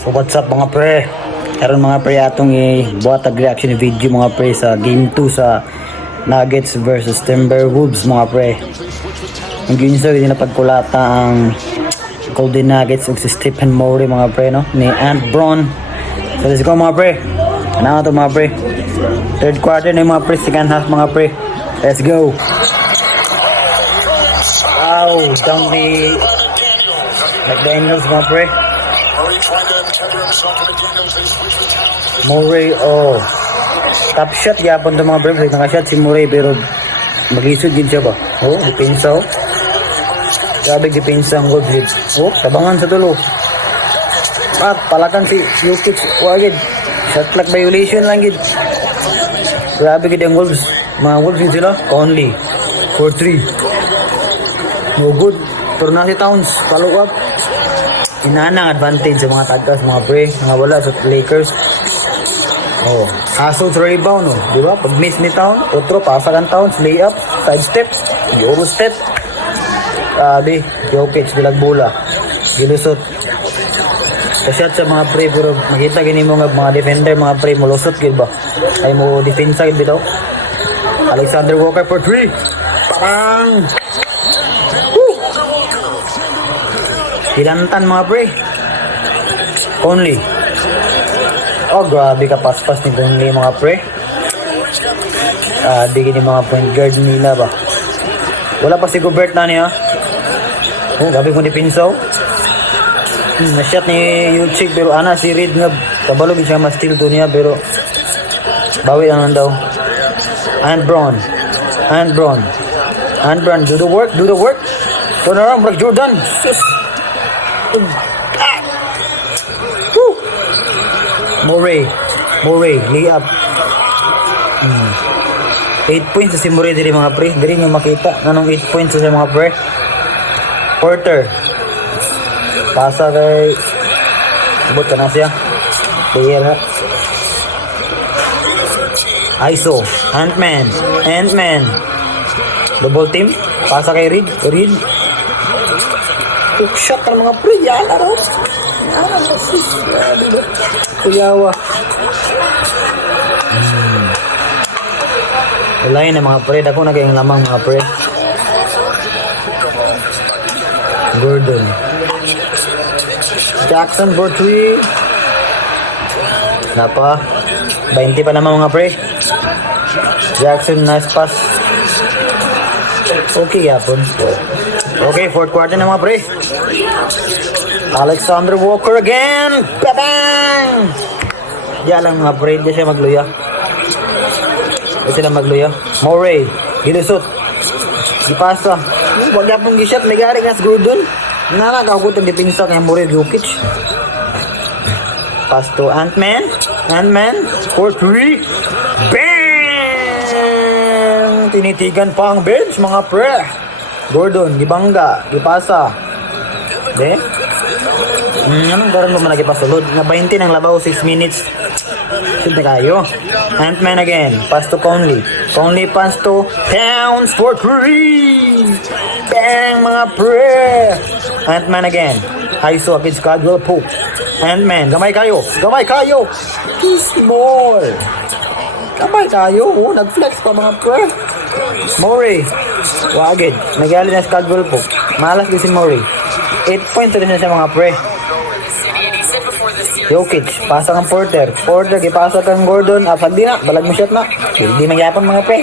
So what's up mga pre? Karon mga pre atong i-buhat ang reaction video mga pre sa game 2 sa Nuggets versus Timberwolves mga pre. Ang ginsa hindi na pagkulata ang Golden Nuggets ug si Stephen Murray mga pre no ni Ant Bron. So let's go mga pre. Ano to mga pre? Third quarter na mga pre, second half mga pre. Let's go. Wow, down the McDaniels mga pre. Murray, oh. Top shot yapon to mga pre. Naka-shot si Murray pero mag-isod din siya ba? Oh, depensa oh. Grabe depensa ang Wolves. Oh, tabangan sa tulo. Palakan si Jokic. Wagid. Shot clock violation lang gid. Grabe gid ang Wolves. Mga Wolves yun sila. Only 4-3. No good. Turna si Towns. Follow up. Inanang advantage sa mga tagas mga pre. Mga wala sa Lakers. Oh, hustle sa rebound oh. Di ba? Pag miss ni Towns, otro pasagan Towns, layup, side step, euro step. Grabe, Jokic dilag bola. Gilusot. Shot sa mga pre pero makita gini mo nga mga defender mga pre molusot gid ba? Ay mo defensa gid bitaw. Alexander Walker for 3. Parang Hilantan mga pre. Only. Oh, grabe ka paspas ni Conley mga pre. Di gini mga point guard nila ba. Wala pa si Gobert na niya. Oh, grabe kong dipinsaw. Na-shot ni Yuchik pero ana si Reed nga kabalo gid siya ma-steal to niya pero bawi lang daw. And Brown, do the work. Turn around, Brock Jordan. Murray, layup. 8 points sa si Murray diri mga pre. Diri nyo makita nanong 8 points sa mga pre. Porter. Pasa kay subot ka na siya. Player ha. ISO. Ant-Man. Double team. Pasa kay Reed. Hook shot ka mga pre. Yan na raw. Kuyawa. Wala na mga pre. Dako na kayong lamang mga pre. Gordon. Jackson for 3. Napa. 20 pa naman mga pre. Jackson, nice pass. Okay yapon. Okay, fourth quarter na mga pre. Alexander Walker again. Bang! Diyan lang mga pre. Diyan siya magluya. Murray. Gilusot. Ipasa. Wag yapon gishot. May gari nga Gordon. Nakakakot ang dipinsa kay Murray Jokic. Pass to Ant-Man for 3. Bang! Tinitigan pa ang bench mga pre. Gordon, gibangga, gipasa. De? Anong karon mo man nagipasulod? Na 20 ng labaw, 6 minutes. Sunod kayo. Ant-Man again. Pass to Conley. Conley pass to Towns for 3. Bang mga pre. Ant-Man again. ISO against Caldwell Pope. Ant-Man. Gamay kayo. Small. Gamay kayo. Oh, nag-flex pa mga pre. Murray. Wagid. Nagali na si Caldwell Pope. Malas din si Murray. 8 points rin na siya mga pre. Jokic, pasa kang Porter, gipasa kang Gordon, pag di na, balag mo shot na. Hindi magyapon mga pre.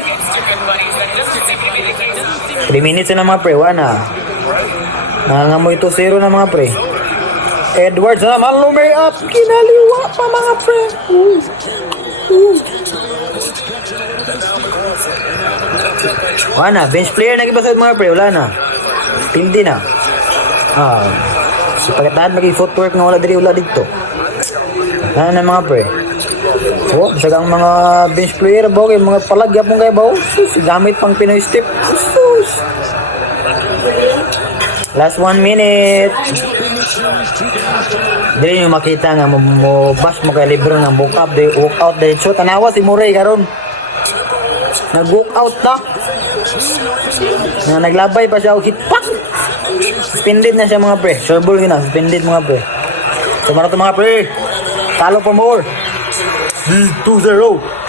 3 minutes na mga pre, wana. Nangangamoy 2-0 na mga pre. Edwards naman lumay up, kinaliwa pa mga pre. Wana, bench player na gibasad mga pre, wala na. Hindi na. Pagkatahan mag-footwork nga wala dito. Ano na mga pre? Oh, bisag ang mga bench player ba? Okay, mga palagya pong kayo ba? Gamit pang Pinoy step. Last 1 minute. Dili nyo makita nga mo bash mo kay Lebron nga walk out dahil shoot. Tanawa si Murray karon. Nag-walk out na. Naglabay pa siya. Hit pak! Suspended na siya mga pre. Sure ball yun na. Suspended mga pre. So, mga to mga pre. Follow for more. This is 2-0.